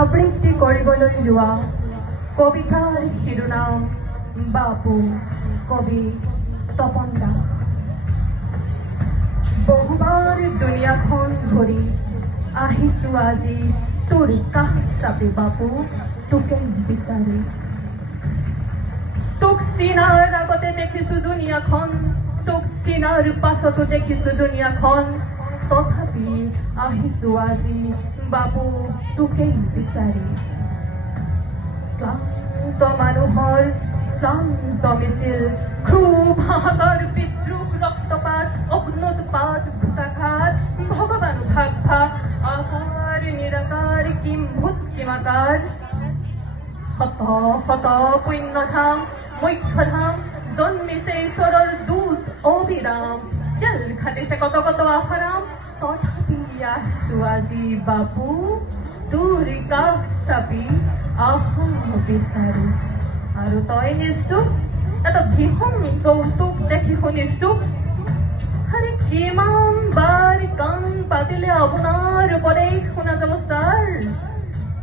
আবৃত্তি কৰিবলৈ লোৱা কবিতাৰ শিৰোনাম বাপু, কবি তপন দাস। বহুবাৰ দুনিয়াখন ঘূৰি আহিছো আজি তোৰ কাষ চাপি বাপু, তোকে বিচাৰি। তোক চিনাৰ আগতে দেখিছো দুনিয়াখন, তোক চিনাৰ পাছতো দেখিছো দুনিয়াখন, তথাপি আহিছো আজি বাপু তোকে বিচাৰি। ক্লান্ত মানুহৰ শ্ৰান্ত মিছিল, ক্ষোভ হাহাকাৰ বিদ্ৰোহ ৰক্তপাত অগ্নুৎপাত ভূতাঘাত, ভগৱান ভাগ ভাগ আকাৰ নিৰাকাৰ কিম্ভূত কিমাকাৰ। শত শত পুণ্যধাম মুখ্যধাম জন্মিছে ঈশ্বৰৰ দূত অবিৰাম, জেল খাটিছে কত কত আসাৰাম, তথাপি আহিছো আজি বাপু তোৰ কাষ চাপি আহা বিচাৰি। আৰু তই নিশ্চুক এটা ভীষণ কৌতুক দেখি শুনিছো, আৰে কিমান বাৰ কাণ পাতিলে আপোনাৰ উপদেশ শুনা যাব ছাৰ,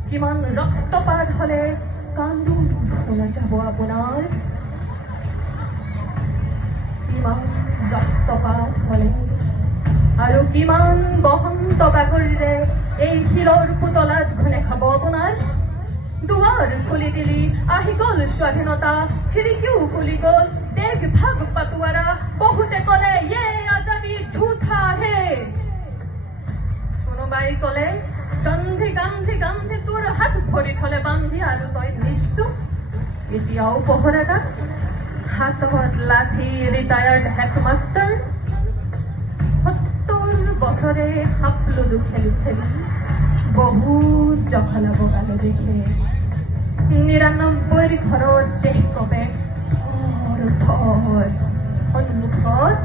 কিমান ৰক্তপাত হলে কান্দোন শুনা যাব আপোনাৰ, কিমান ৰক্তপাত হলে আৰু কিমান বসন্ত বাগৰিৰে এই শিলৰ পুতলাত ঘনে খাব আপোনাৰ। দুৱাৰ খুলি দিলি আহি গল স্বাধীনতা, খিৰিকীও খুলি গল দেশ ভাগ পাতোৱাৰা, বহুতে কলে ইয়ে আজাদী ঝুঠা হে, কোনোবাই কলে গান্ধী গান্ধী গান্ধী, তোৰ হাত ভৰি থলে বান্ধি। আৰু তই নিশ্চুক এতিয়াও পহৰাটা, হাতত লাঠি ৰিটায়াৰ্ড হেডমাষ্টাৰ, 70 বছৰে সাপলুডু খেলি খেলি বহুত জখলা বগালে দেখে, 99ৰ ঘৰত দেহ কপে থৰ থৰ, সন্মুখত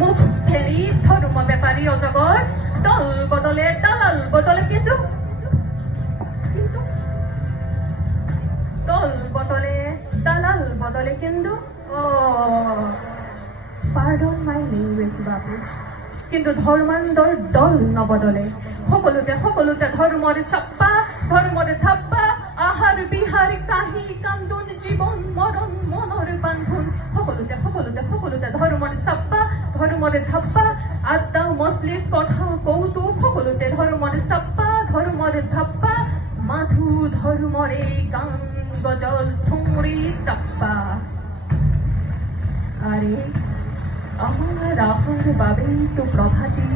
মুখ খেলি ধৰ্ম বেপাৰী অজগৰ, দল বদলে দালাল বদলে, কিন্তু দল বদলে দালাল বদলে কিন্তু পাৰ্ডন মাই লেংগুৱেজ বাবু, কিন্তু ধৰ্মান্ধৰ দল নবদলে। সকলোতে সকলোতে ধৰ্মৰ চাপ্পা, ধৰ্মৰ থাপ্পা, আহাৰ বিহাৰ কাহি কান্দোন জীৱন মৰণ মনৰ বান্ধোন, সকলোতে সকলোতে সকলোতে ধৰ্মৰ চাপ্পা, ধৰ্মৰ থাপ্পা, আড্ডা মজলিছ কথা কৌতুক, সকলোতে ধৰ্মৰ চাপ্পা, ধৰ্মৰ থাপ্পা, মাথু ধৰ্মৰে গান গজল ঠুমৰি টাপ্পা। আৰে আমাৰ আহাৰ বাবেই তো প্ৰভাতী